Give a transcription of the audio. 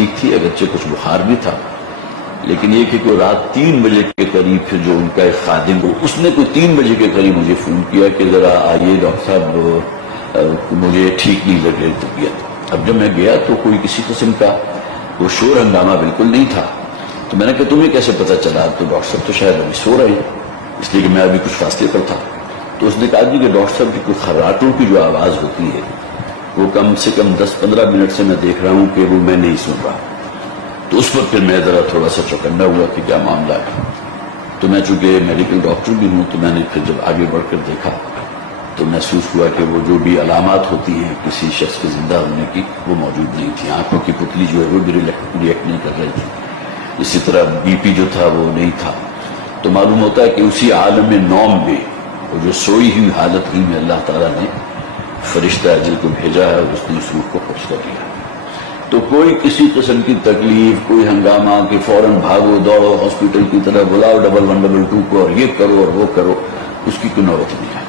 ٹھیک تھی، اگرچہ کچھ بخار بھی تھا، لیکن یہ کہ کوئی رات 3 بجے کے قریب پھر جو ان کا ایک خادم ہو اس نے کوئی 3 بجے کے قریب مجھے فون کیا کہ ذرا آئیے ڈاکٹر صاحب مجھے ٹھیک نہیں لگ رہی طبیعت۔ اب جب میں گیا تو کوئی کسی قسم کا وہ شور ہنگامہ بالکل نہیں تھا، تو میں نے کہا تمہیں کیسے پتہ چلا؟ تو ڈاکٹر صاحب تو شاید ابھی سو رہے ہیں، اس لیے کہ میں ابھی کچھ فاصلے پر تھا۔ تو اس نے کہا کہ ڈاکٹر صاحب کی کوئی خراٹوں کی جو آواز ہوتی ہے وہ کم سے کم 10-15 منٹ سے میں دیکھ رہا ہوں کہ وہ میں نہیں سن رہا۔ تو اس پر پھر میں ذرا تھوڑا سا چوکنا ہوا کہ کیا معاملہ ہے۔ تو میں چونکہ میڈیکل ڈاکٹر بھی ہوں تو میں نے پھر جب آگے بڑھ کر دیکھا تو محسوس ہوا کہ وہ جو بھی علامات ہوتی ہیں کسی شخص کے زندہ ہونے کی وہ موجود نہیں تھی۔ آنکھوں کی پتلی جو ہے وہ بھی ریئیکٹ نہیں کر رہی تھی، اسی طرح بی پی جو تھا وہ نہیں تھا۔ تو معلوم ہوتا ہے کہ اسی عالم نوم میں وہ جو سوئی ہوئی حالت ہی میں اللہ تعالیٰ نے فرشتہ اجل کو بھیجا ہے اور اس نے اس روح کو قبض کر لیا۔ تو کوئی کسی قسم کی تکلیف، کوئی ہنگامہ کہ فوراً بھاگو دوڑو ہاسپٹل کی طرف، بلاؤ 112 کو اور یہ کرو اور وہ کرو، اس کی کوئی نوبت نہیں ہے۔